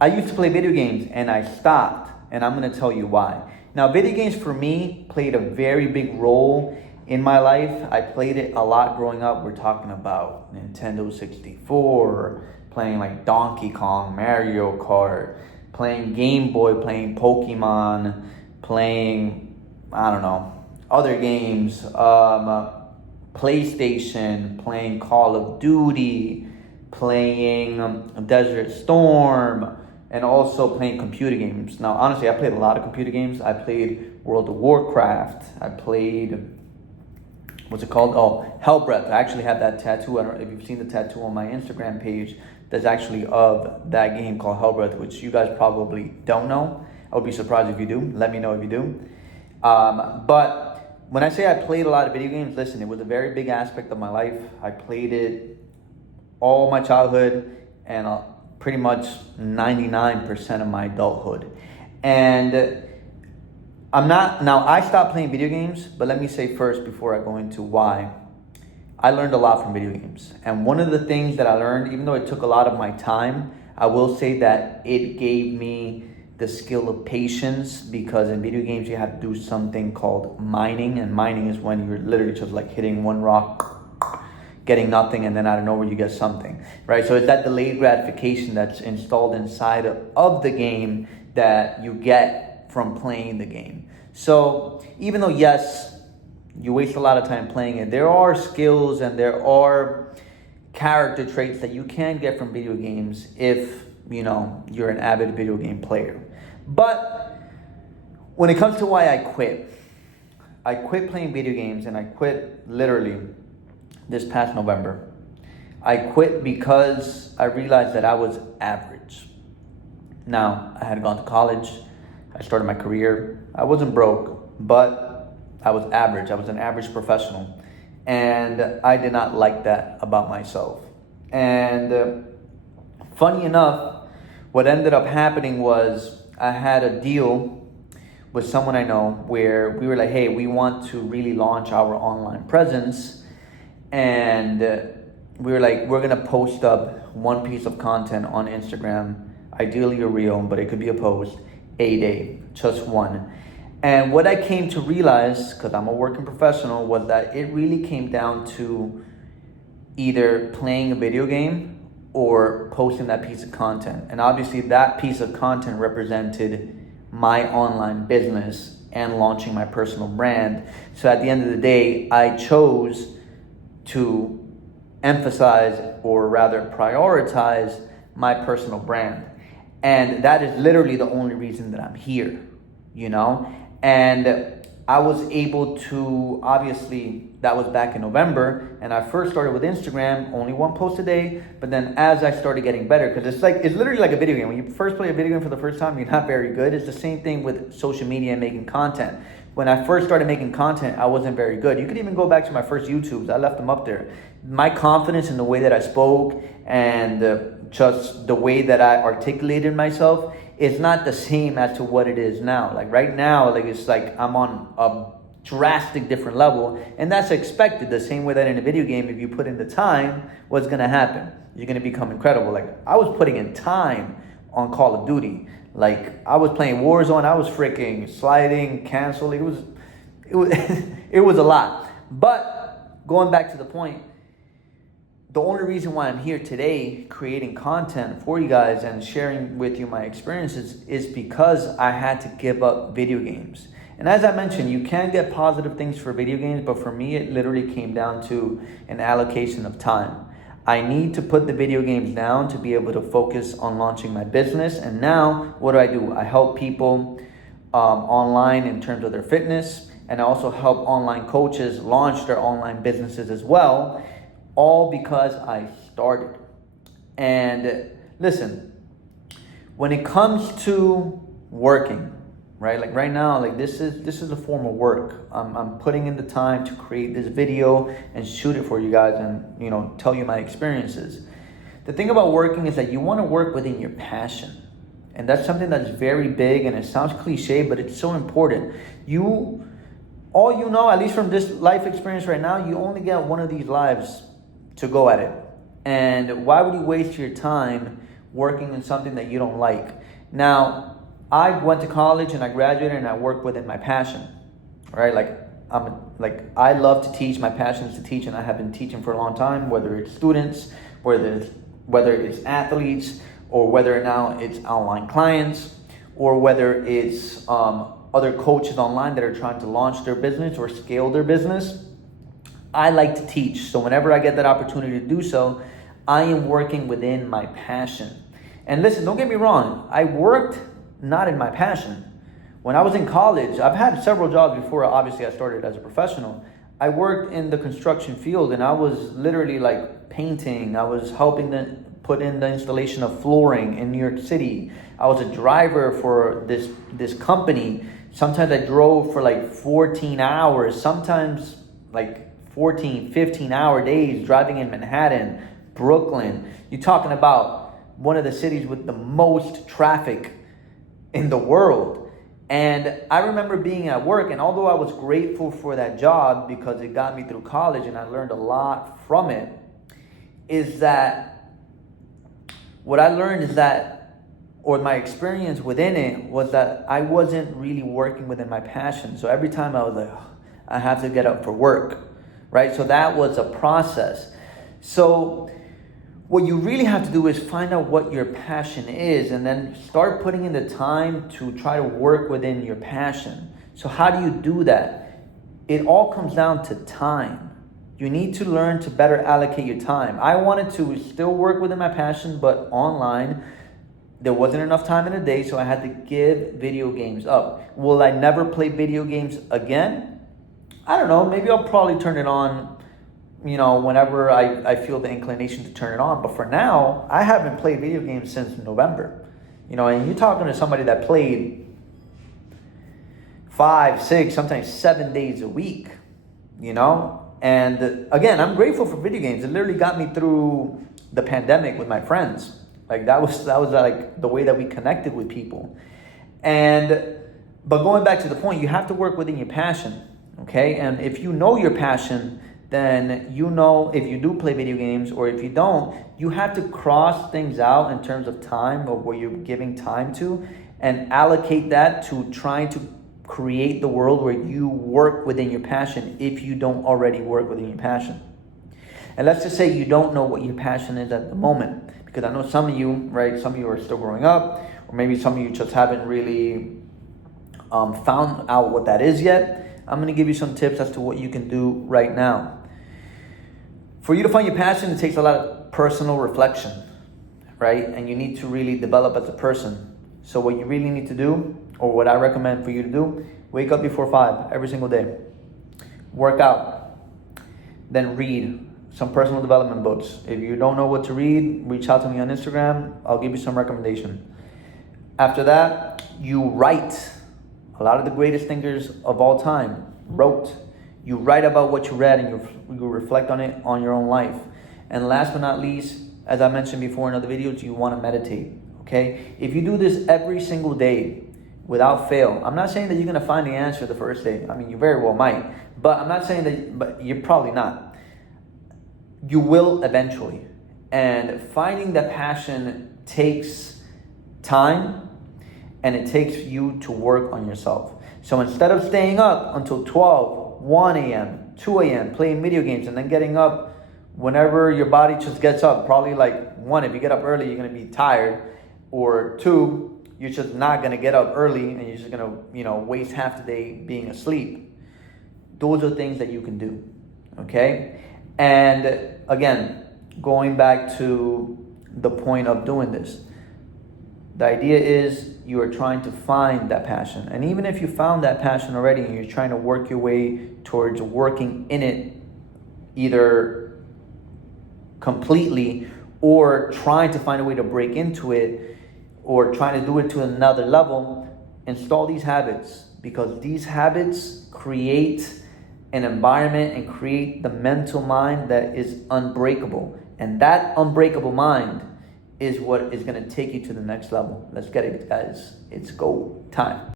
I used to play video games and I stopped, and I'm gonna tell you why. Now, video games for me played a very big role in my life. I played it a lot growing up. We're talking about Nintendo 64, playing like Donkey Kong, Mario Kart, playing Game Boy, playing Pokemon, playing, I don't know, other games, PlayStation, playing Call of Duty, playing Desert Storm, and also playing computer games. Now, honestly, I played a lot of computer games. I played World of Warcraft. I played, what's it called? Oh, Hellbreath. I actually have that tattoo. I don't know if you've seen the tattoo on my Instagram page. That's actually of that game called Hellbreath, which you guys probably don't know. I would be surprised if you do. Let me know if you do. But when I say I played a lot of video games, listen, it was a very big aspect of my life. I played it all my childhood and pretty much 99% of my adulthood. And I stopped playing video games, but let me say first before I go into why. I learned a lot from video games. And one of the things that I learned, even though it took a lot of my time, I will say that it gave me the skill of patience, because in video games you have to do something called mining. And mining is when you're literally just like hitting one rock, getting nothing, and then out of nowhere you get something, right? So it's that delayed gratification that's installed inside of the game that you get from playing the game. So even though, yes, you waste a lot of time playing it, there are skills and there are character traits that you can get from video games if, you're an avid video game player. But when it comes to why I quit playing video games, and I quit literally this past November. I quit because I realized that I was average. Now, I had gone to college. I started my career. I wasn't broke, but I was average. I was an average professional. And I did not like that about myself. And funny enough, what ended up happening was I had a deal with someone I know where we were like, hey, we want to really launch our online presence. And we were like, we're going to post up one piece of content on Instagram, ideally a reel, but it could be a post, a day, just one. And what I came to realize, because I'm a working professional, was that it really came down to either playing a video game or posting that piece of content. And obviously that piece of content represented my online business and launching my personal brand. So at the end of the day, I chose to emphasize, or rather prioritize, my personal brand. And that is literally the only reason that I'm here, And I was able to, obviously, that was back in November, and I first started with Instagram, only one post a day. But then as I started getting better, because it's literally like a video game. When you first play a video game for the first time, you're not very good. It's the same thing with social media and making content. When I first started making content, I wasn't very good. You could even go back to my first YouTubes. I left them up there. My confidence in the way that I spoke and just the way that I articulated myself is not the same as to what it is now. Like right now, it's like I'm on a drastic different level, and that's expected. The same way that in a video game, if you put in the time, what's going to happen? You're going to become incredible. Like I was putting in time on Call of Duty. Like I was playing Warzone, I was freaking sliding, canceling. It was it was a lot. But going back to the point, the only reason why I'm here today creating content for you guys and sharing with you my experiences is because I had to give up video games. And as I mentioned, you can get positive things for video games, but for me, it literally came down to an allocation of time. I need to put the video games down to be able to focus on launching my business. And now, what do? I help people online in terms of their fitness, and I also help online coaches launch their online businesses as well, all because I started. And listen, when it comes to working, right? Like right now, like this is a form of work. I'm putting in the time to create this video and shoot it for you guys and, tell you my experiences. The thing about working is that you want to work within your passion. And that's something that's very big, and it sounds cliche, but it's so important. At least from this life experience right now, you only get one of these lives to go at it. And why would you waste your time working in something that you don't like. Now, I went to college and I graduated and I worked within my passion, right? I love to teach. My passion is to teach, and I have been teaching for a long time, whether it's students, whether it's athletes, or whether now it's online clients, or whether it's other coaches online that are trying to launch their business or scale their business. I like to teach. So whenever I get that opportunity to do so, I am working within my passion. And listen, don't get me wrong. I worked not in my passion. When I was in college, I've had several jobs before, obviously, I started as a professional. I worked in the construction field, and I was literally like painting. I was helping to put in the installation of flooring in New York City. I was a driver for this company. Sometimes I drove for like 14 hours, sometimes like 14, 15-hour days driving in Manhattan, Brooklyn. You're talking about one of the cities with the most traffic in the world. And I remember being at work, and although I was grateful for that job because it got me through college and I learned a lot from it, is that what I learned is that, or my experience within it was that I wasn't really working within my passion. So every time I was like, oh, I have to get up for work, right? So that was a process. So what you really have to do is find out what your passion is and then start putting in the time to try to work within your passion. So how do you do that? It all comes down to time. You need to learn to better allocate your time. I wanted to still work within my passion, but online, there wasn't enough time in a day, so I had to give video games up. Will I never play video games again? I don't know. Maybe I'll probably turn it on whenever I feel the inclination to turn it on. But for now, I haven't played video games since November. And you're talking to somebody that played 5, 6, sometimes 7 days a week, And again, I'm grateful for video games. It literally got me through the pandemic with my friends. Like that was like the way that we connected with people. But going back to the point, you have to work within your passion, okay? And if you know your passion, then if you do play video games, or if you don't, you have to cross things out in terms of time or what you're giving time to, and allocate that to trying to create the world where you work within your passion if you don't already work within your passion. And let's just say you don't know what your passion is at the moment, because I know some of you, right, some of you are still growing up, or maybe some of you just haven't really found out what that is yet. I'm going to give you some tips as to what you can do right now. For you to find your passion, it takes a lot of personal reflection, right? And you need to really develop as a person. So what you really need to do, or what I recommend for you to do, wake up before 5 every single day. Work out. Then read some personal development books. If you don't know what to read, reach out to me on Instagram. I'll give you some recommendation. After that, you write. A lot of the greatest thinkers of all time wrote. You write about what you read, and you reflect on it on your own life. And last but not least, as I mentioned before in other videos, you want to meditate, okay? If you do this every single day without fail, I'm not saying that you're going to find the answer the first day. I mean, you very well might. But I'm not saying that, but you're probably not. You will eventually. And finding that passion takes time, and it takes you to work on yourself. So instead of staying up until 12, 1 a.m., 2 a.m., playing video games, and then getting up whenever your body just gets up, probably like 1, if you get up early, you're going to be tired, or 2, you're just not going to get up early, and you're just going to, waste half the day being asleep. Those are things that you can do, okay? And again, going back to the point of doing this, the idea is you are trying to find that passion. And even if you found that passion already and you're trying to work your way towards working in it, either completely or trying to find a way to break into it or trying to do it to another level, install these habits, because these habits create an environment and create the mental mind that is unbreakable. And that unbreakable mind is what is going to take you to the next level. Let's get it, guys. It's go time.